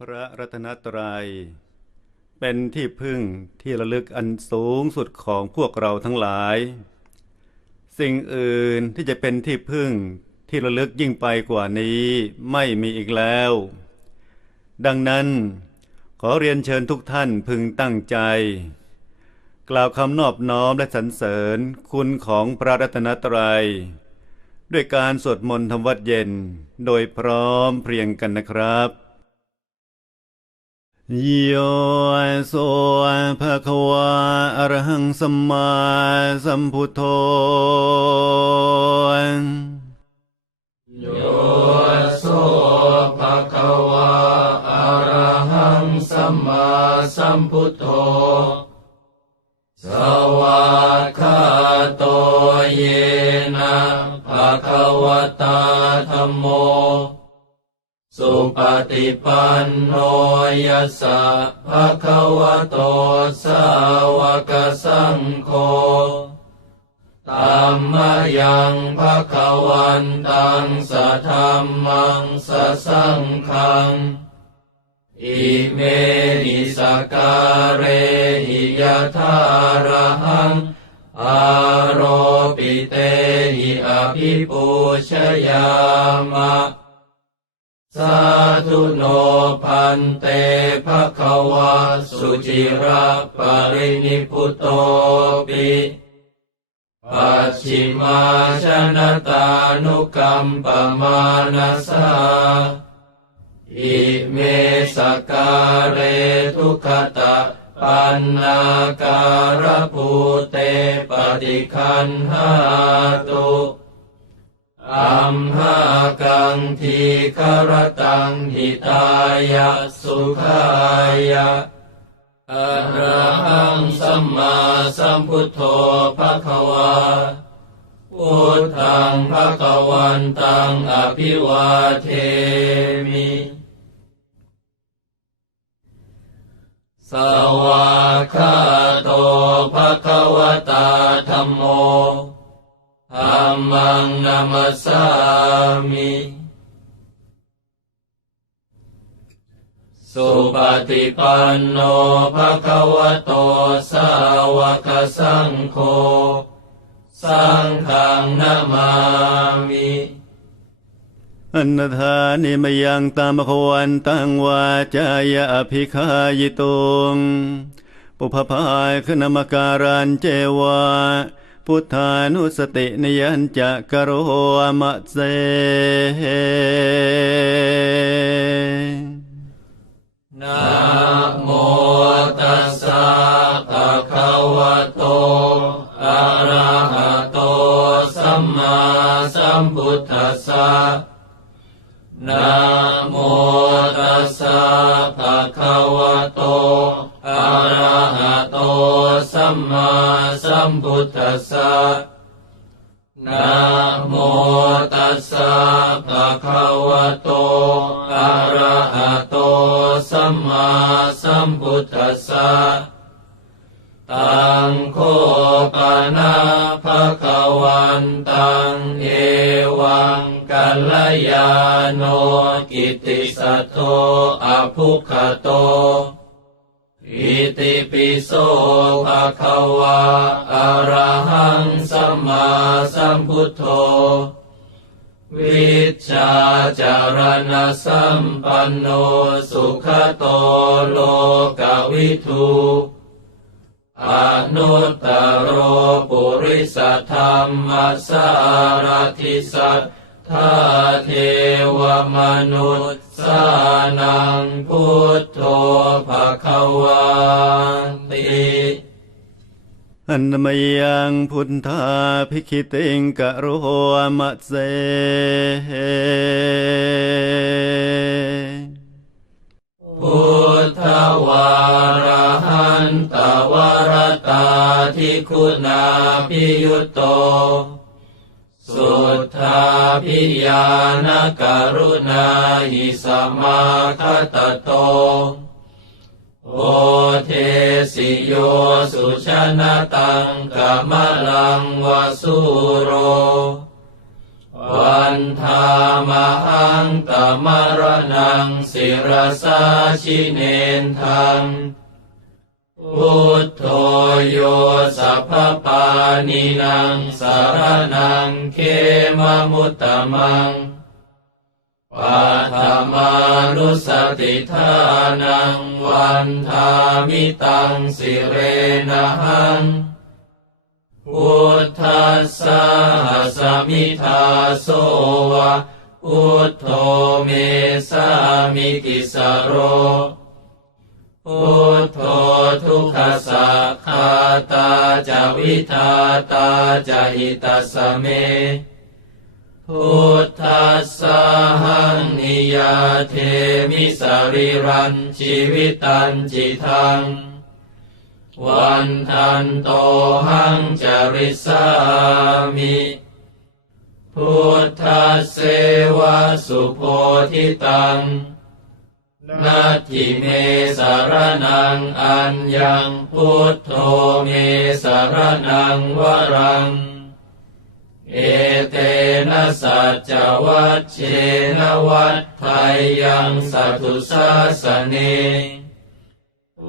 พระรัตนตรัย เป็นที่พึ่งที่ระลึกอันสูงสุดของพวกเราทั้งหลาย สิ่งอื่นที่จะเป็นที่พึ่งที่ระลึกยิ่งไปกว่านี้ไม่มีอีกแล้ว ดังนั้น ขอเรียนเชิญทุกท่านพึงตั้งใจ กล่าวคำนอบน้อมและสรรเสริญคุณของพระรัตนตรัย ด้วยการสวดมนต์ทำวัดเย็นโดยพร้อมเพรียงกันนะครับ โยโสภะคะวะอรหังสัมมาสัมพุทโธโยโสภะคะวะอรหังสัมมาสัมพุทโธ สวากขาโตเยนะภะคะวะตาธัมโม สุปฏิปันโนยัสสะภะคะวะโตสาวกสังโฆตัมมยังภะคะวันตังสะธัมมังสะสังฆัง อิเมหิสการเรหิยะธาระหัง อารโรปิเตหิอภิปูชยามะ สาธุโนพันเตภะคะวะสุจิระปรินิพุตโตปิปัจฉิมาชนะตานุกรรมปมานาสาอิเมสการเรทุขตะปันนาการภูเตปฏิคันหาตุ อัมหากังทีคารตังหิตายะสุขายะอะระหังสัมมาสัมพุทโธภะคะวาพุทธังภะคะวันตังอภิวาเทมิสวากขาโตภะคะวตาธัมโม มังนัมสสามิสุปฏิปันโนภะคะวะโตสาวกสังโฆสังฆังนามามิอันธานิมยังตามขวันตังวาจายะอภิคายิตุงปุพพายคณมการันเจวา พุทธานุสตินยัญจะกะโรมะเซ นกิตติสัตโตอภุคโต อิติปิโสภะคะวะอะระหังสัมมาสัมพุทโธ วิชาจารณสัมปันโนสุขโตโลกวิทูอนุตตโรปุริสธรรมสารทิสัต ทธาเทวมนุษย์สานังพุทโธภะคะวันติอันมยังพุทธาภิคิติงกะโรมะเซพุทธวารหันตวรตาทิคุณาพิยุตโตสุทธาพิ ยานกรุณาหิสมาคตโต โอเทสิโยสุชนะตังกมลังวสุโร วันธามหังตมรนังศิรสาชิเนนทัง ทโธโยสัพพปานินางสารนังเขมมุตตมังปัทมานุสติทานังวันทามิตังสิเรนะหังพุทธัสสะสมิทาโสวะพุทโธเมสามิกิสโร พุทโธทุกขสักขาตาจะวิทาตาจะหิตาสเม พุทธัสสะหังนิยาเทมิสริรันชีวิตันจิทัง วันทันโตหังจริสามิพุทธเสวะสุโพธิตัง นาทิเมสารนังอัญญังพุทโธเมสารนังวรัง เอเตนะสัจวัชเชนวัฏไทยังสัตุสาสเน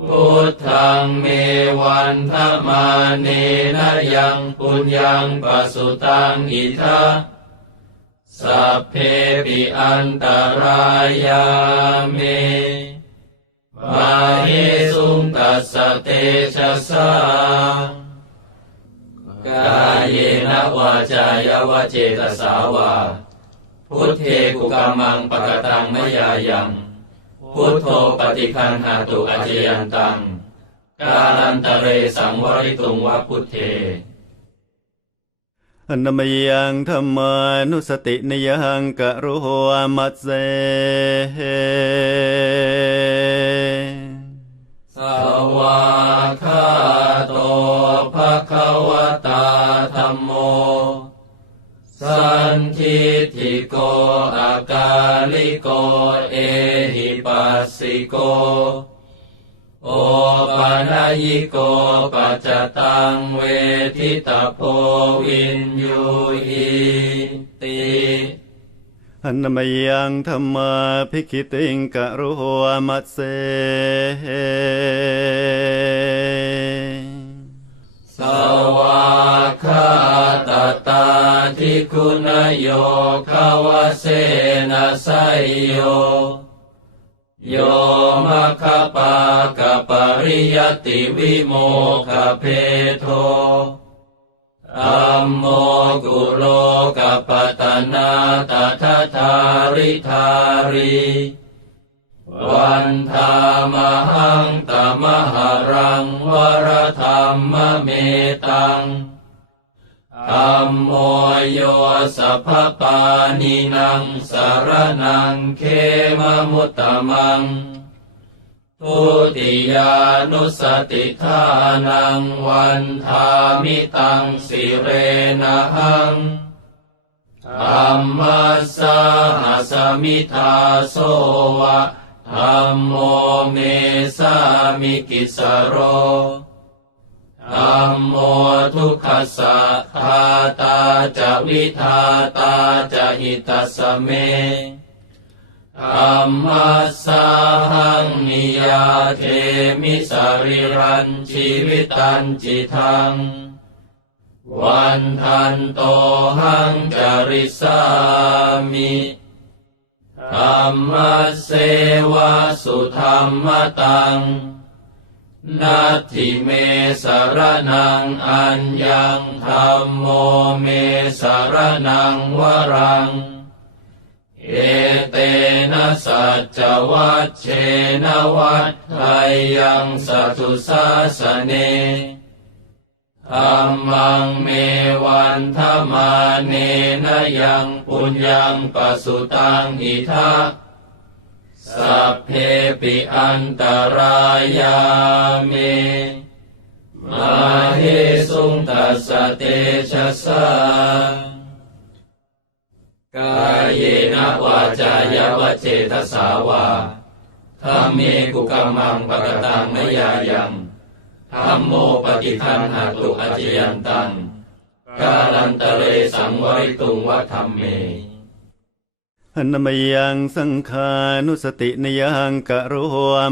พุทธังเมวันทมาเนนะยังปุญญังปสุตังอิทะ สัพเพปิอันตรายาเมมาเฮสุงตัสเตชะสากายเยนะวาจายวะเจตสาวา พุทเทกุกามังปะกตังมยายัง พุทโธปฏิคันหาตุอจยันตัง กาลันตะเรสังวริตุงวะพุทเท อนามยังธรรมานุสตินยังกะโรมัสเสสวาคาโตภะคะวตาธรรมโม สันทิติโกอากาลิโก เอหิปัสสิโก โอปานายิโกปัจจตังเวทิตาโพวินยูหิติอนามยังธรรมาภิกขิติงกะโรมัสเสสวากขาตตาทิคุณโยขาวเสนะไสยโย โยมะคปากะปริยติวิโมคเพโทอัมโมกุโลกปตนาตถาทาริธารีวันธามหังตมหารังวรธรรมเมตัง ธัมโมโยสัพพปานินังสารนังเขมมุตตมังทุติยานุสติทานังวันทามิตังสิเรนะหังธรรมัสหสมิทาโสวะธรรมโมเมสามิกิสโร ธรรมโมทุกขสัทธาตาจะวิทาตาจะหิตาสเมธรรมัสสะหังนิยาเทมิสริรันชีวิตันจิทัง วันทันโตหังจริสามิธรรมเสวะสุธรรมตัง นัตถิเมสารนังอัญญังธรรมโมเมสารนังวรัง เอเตนะสัจจวัชเชนวัฏไทยังสัตุสาสเนธัมมังเมวันธมาเนนยังปุญญังปสุตังอิทัก สัพเพปิอันตรายาเมมาเฮสุงตัสเตชะสากายเยนะวาจายวเจตสาวาธรรมเมกุกรรมังปะกตังมยายังธัมโมปฏิคันหาตุอจิยันตังกาลันตะเรสังวริตุงวัธรรมเม หันมยังสังขานุสตินยังกะโร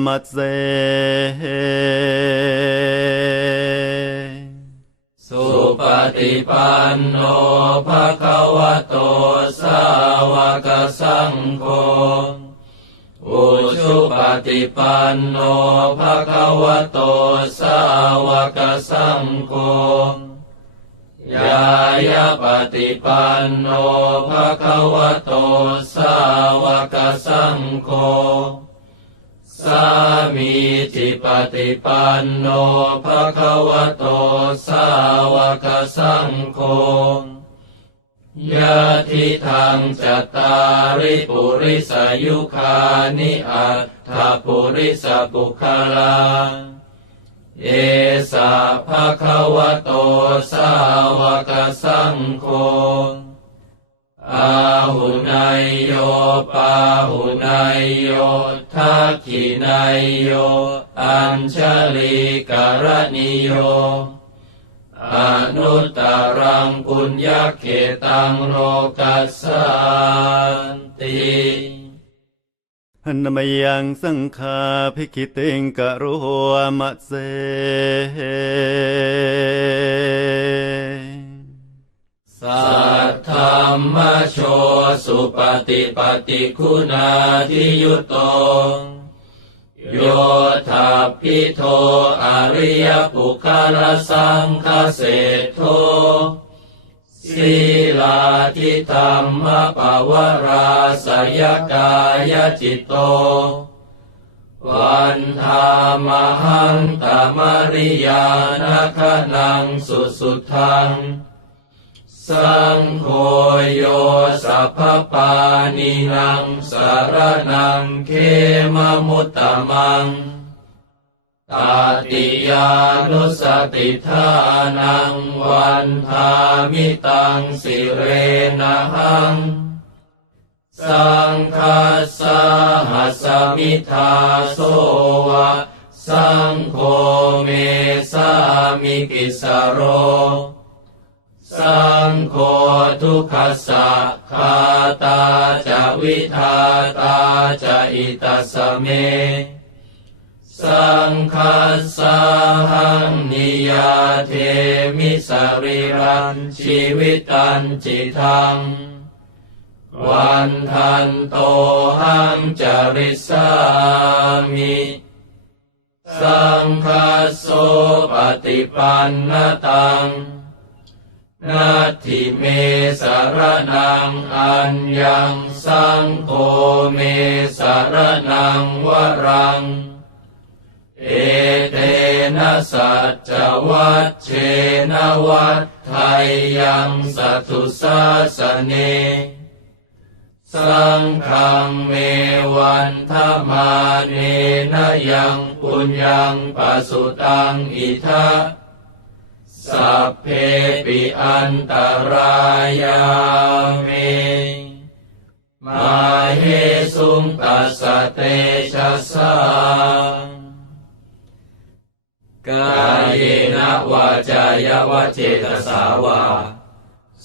มัสเสสุปฏิปันโนภะคะวะโตสาวกสังโฆอุชุปฏิปันโนภะคะวะโตสาวกสังโฆ ยายาปฏิปันโนภะคะวะโตสาวกสังโฆสามีจิปฏิปันโนภะคะวะโตสาวกสังโฆยะทิทางจตตาริปุริสยุคานิอัตถปุริสปุคลา เอสะภะคะวะโตสาวกสังโฆอาหุนายโยปาหุนายโยทักขินายโย อัญชลีกรณิโยอนุตตรังปุญญเขตังโลกัสสันติ หันมยังสังขาภิกิติงกะโรมัสเสสัทธรรมโชสุปฏิปฏิคุณาทิยุตโตโยธาพิโทอริยปุคลสังคเสโท ศีลาทิธรรมปวราสยกายจิตโต วันธามหันตมริยานาคนังสุสุทัง สังโฆโยสัพพปานินังสารนังเขมมุตตมัง ตาติยานุสติทานังวันทามิตังสิเรนะหัง สังคัสสะหัสมิทาโสวะ สังโฆเมสามิกิสโร สังโฆทุกขสักขาตาจะวิทาตาจะอิตัสเม สังคัสสะหังนิยาเทมิสริรันชีวิตันจิตัง วันทันโตหังจริสามิสังคัสโสปฏิปันนตังนาทิเมสารนังอัญญังสังโฆเมสารนังวรัง เอเตนะสัจวัชเชนะวัฏไทยยังสัตุสาสเนสังฆังเมวันธมาเนนะยังปุญญังปสุตังอิทะสัพเพปิอันตรายาเมมาเฮสุงตัสเตชะสัง กายเยนะวาจายวเจตสาวา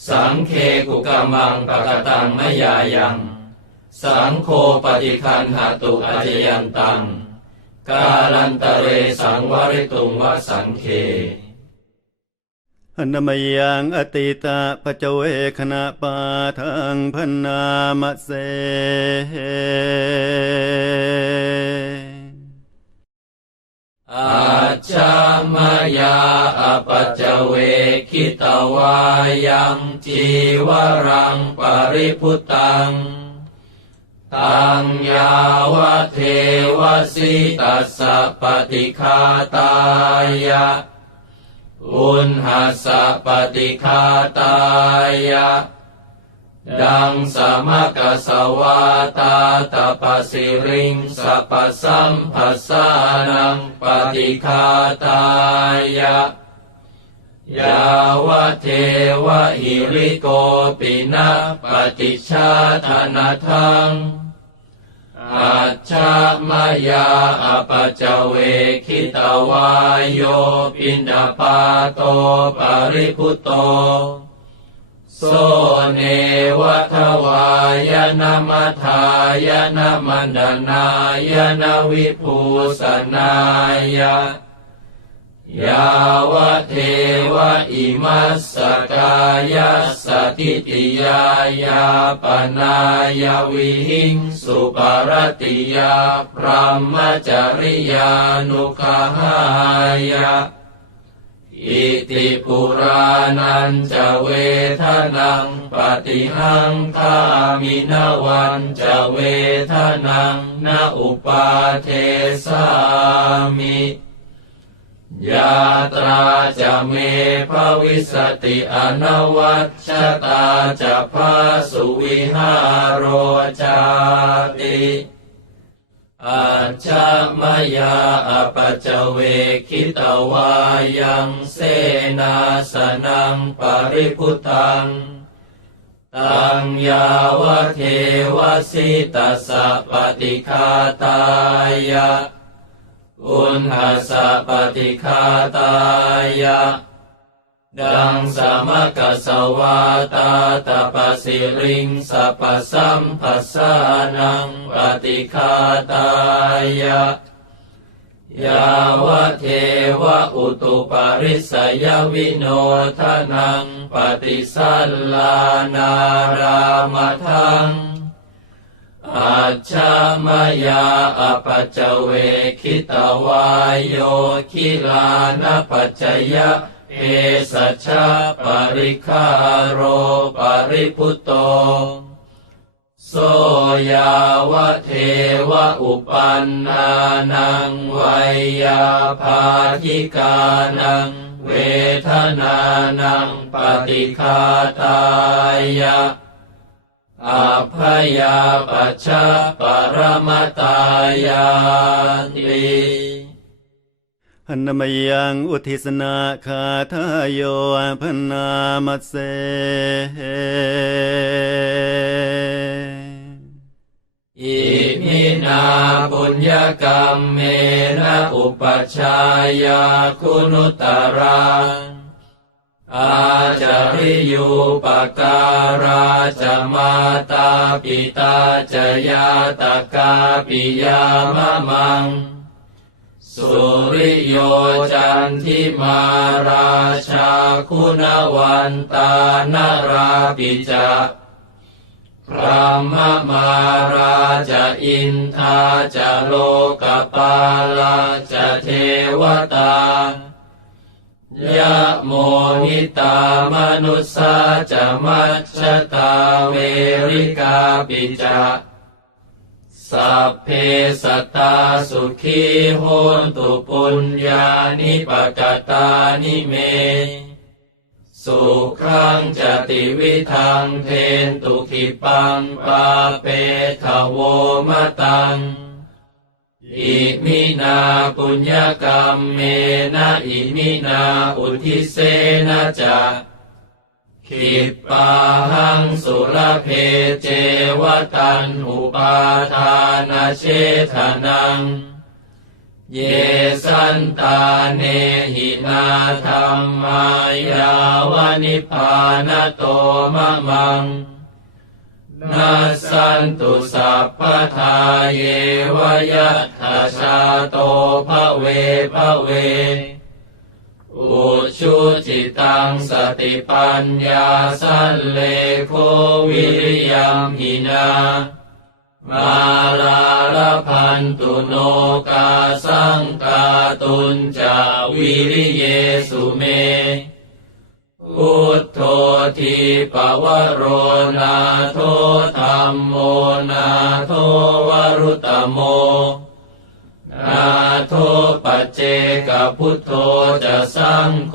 สังเคกุกามังปะกตังมยายัง สังโฆปฏิคันหาตุอาจยันตัง กาลันตะเรสังวริตุงวสังเคหันมยังอติตาปจเวคณะปาทังพนามเส อาจามยาอปัจเวคิตวายังจีวรังปริพุตัง ตังยาวเทวสิตัสปฏิคาตายะ อุณหสปฏิคาตายะ ดังสมกสวาตาตปสิริงสัพพสัมภัสานังปฏิคาตายะยาวะเทวะหิริโกปินะปฏิชาธนาทังอาชามายาอปจจเวคิตวายโยปินดาปาโตปริพุโต โสเนวทวายนมัทายนมันดนายนวิภูสนายะยาวะเทวอิมัสสกายสสติติยายาปนายวิหิงสุปารติยาพรหมจริยานุขหายะ อิติปุรานันจะเวทนัง ปฏิหังคามินวันจะเวทนังนาอุปาเทสามิยาตราจะเมภวิสติอนวัชชตาจะพาสุวิหารโรจาติ อาชามยาอปจเวคิตวายังเสนาสนังปริพุตัง ตังยาวเทวสิตาสะปฏิคาตายะอุณหสะปฏิคาตายะ ดังสามกสวาตาตปสิริงสัพพสัมปัสสานังปฏิคาตายะยาวเทวะอุตุปาริสยวิโนทนังปฏิสัลลานารามทังอาชามายาอปจจเวคิตวายโยคิลานปัจจยะ เอสัชชาปริคาโรปริพุตโต โสยาวะเทวอุปันนานังวัยยาภาธิกานัง เวทนานังปฏิคาตายะอาพยาปัชชะปรมตายาติ หันมยังอุทิสนาคาทายโยพนามัสเสอิมินาปุญญกรรมเมนะอุปชฌายาคุณุตรังอาจาริยูปการาจะมาตาปิตาจยาตกาปิยามะมัง สุริโยจันทิมาราชาคุณวันตานาราปิจาพระมมาราจะอินทาจะโลกปาลาจะเทวตายะโมหิตามนุสสาจะมัชตาเวริกาปิจา สัพเพสตตาสุขีโหตุปุญญานิปกตานิเม สุขังจติวิทังเทนตุขิปังปาเปทโวมะตัง อิมินาปุญญกรรมเมนะอิมินาอุทิเสนะจะ ขิปาหังสุรเพเจวตันอุปาทานเชทนัง เยสันตาเนหินาธรรมายาวนิพพานโตมะมังนัสสันตุสัพพทาเยวยัตถาชาโตภเวภเว อุชุจิตังสติปัญญาสันเลโควิริยมหินามาลาลพันตุโนกาสังกาตุนจาวิริเยสุเมพุทโธทีปวโรนาโทธรรมโมนาโทวรุตโม นาโทปัจเจกพุทโธจะสังโฆ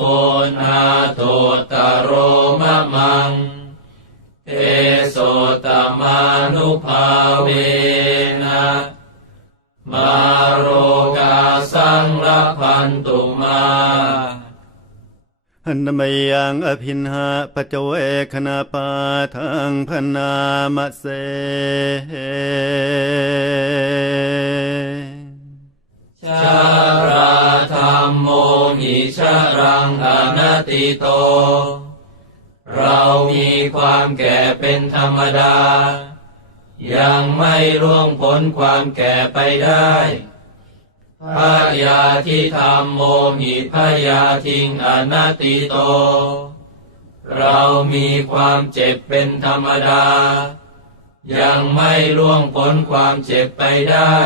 นาโทตโรมะมังเทโสตมานุภาเวนะมาโรกาสังละพันตุมาหันมยังอภินหาปจเจเวคณาปาทังพนามเส ชาราธรรมโมหิชารังอนติโต เรามีความแก่เป็นธรรมดา ยังไม่ล่วงพ้นความแก่ไปได้พยาธิธรรมโมหิพยาทิงอนตติโต เรามีความเจ็บเป็นธรรมดา ยังไม่ล่วงพ้นความเจ็บไปได้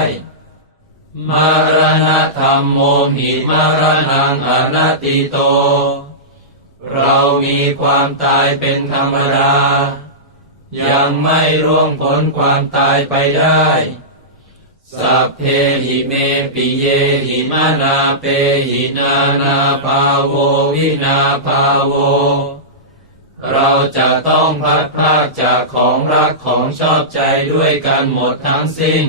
มรณะธรรมโมหิมรณังอนัตติโต เรามีความตายเป็นธรรมดา ยังไม่ร่วงพ้นความตายไปได้ สัพเพหิเมปิเยหิมานาเปหินานาภาโววินาภาโว เราจะต้องพัดพรากจากของรักของชอบใจด้วยกันหมดทั้งสิ้น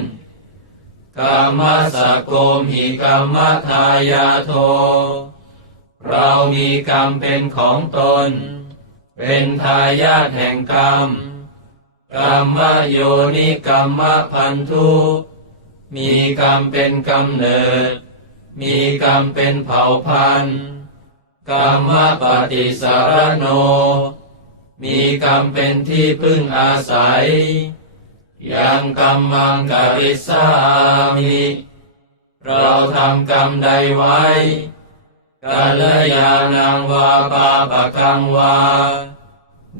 กามสะโกมหิกรรมทายาโท เรามีกรรมเป็นของตน เป็นทายาทแห่งกรรมกรรมโยนิกรรมพันธุ มีกรรมเป็นกำเนิด มีกรรมเป็นเผ่าพันธุ์กรรมปฏิสารโน มีกรรมเป็นที่พึ่งอาศัย ยังกรรมังกริสามิเราทำกรรมใดไว้กัลยาณังวาปาปะกังวา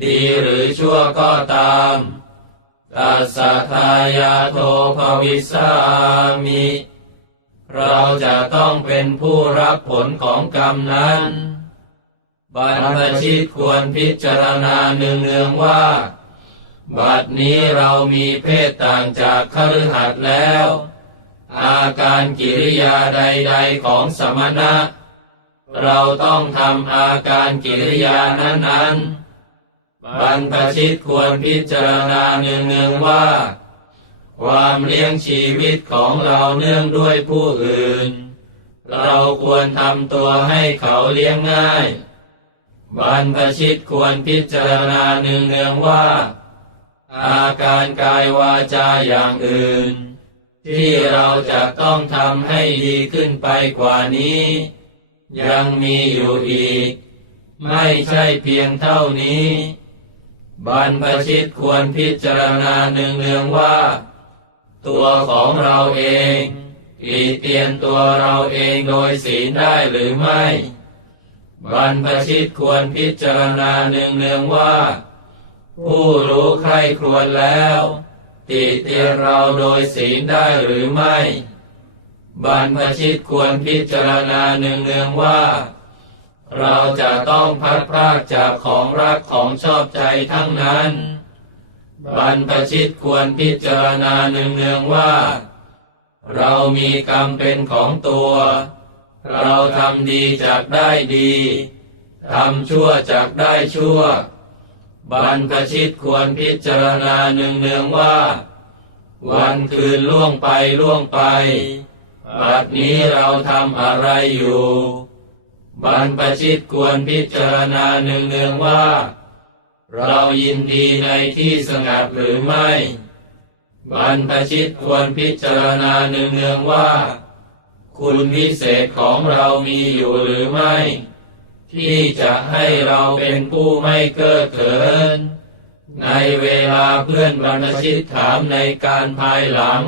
ดีหรือชั่วก็ตามตัสสทายาโทภวิสามิ เราจะต้องเป็นผู้รับผลของกรรมนั้น บรรพชิตควรพิจารณาเนืองๆว่า บัดนี้เรามีเพศต่างจากคฤหัสถ์แล้ว อาการกิริยาใดๆของสมณะ เราต้องทำอาการกิริยานั้นๆบรรพชิตควรพิจารณาเนืองๆว่า ความเลี้ยงชีวิตของเราเนื่องด้วยผู้อื่น เราควรทำตัวให้เขาเลี้ยงง่าย บรรพชิตควรพิจารณาเนืองๆว่า อาการกายวาจาอย่างอื่น ที่เราจะต้องทำให้ดีขึ้นไปกว่านี้ ยังมีอยู่อีก ไม่ใช่เพียงเท่านี้ บรรพชิตควรพิจารณาเนืองๆว่า ตัวของเราเองอีเตียนตัวเราเองโดยศีลได้หรือไม่ บรรพชิตควรพิจารณาเนืองๆว่า ผู้รู้ใคร่ครวญแล้ว ติเตียนเราโดยศีลได้หรือไม่ บรรพชิตควรพิจารณาเนืองๆว่า เราจะต้องพัดพรากจากของรักของชอบใจทั้งนั้น บรรพชิตควรพิจารณาเนืองๆว่า เรามีกรรมเป็นของตัว เราทำดีจากได้ดีทำชั่วจากได้ชั่ว บรรพชิตควรพิจารณาเนืองๆว่า วันคืนล่วงไปล่วงไปบัดนี้เราทำอะไรอยู่ บรรพชิตควรพิจารณาเนืองๆว่า เรายินดีในที่สงัดหรือไม่ บรรพชิตควรพิจารณาเนืองๆว่า คุณวิเศษของเรามีอยู่หรือไม่ ที่จะให้เราเป็นผู้ไม่เก้อเขิน ในเวลาเพื่อนบรรพชิตถามในการภายหลัง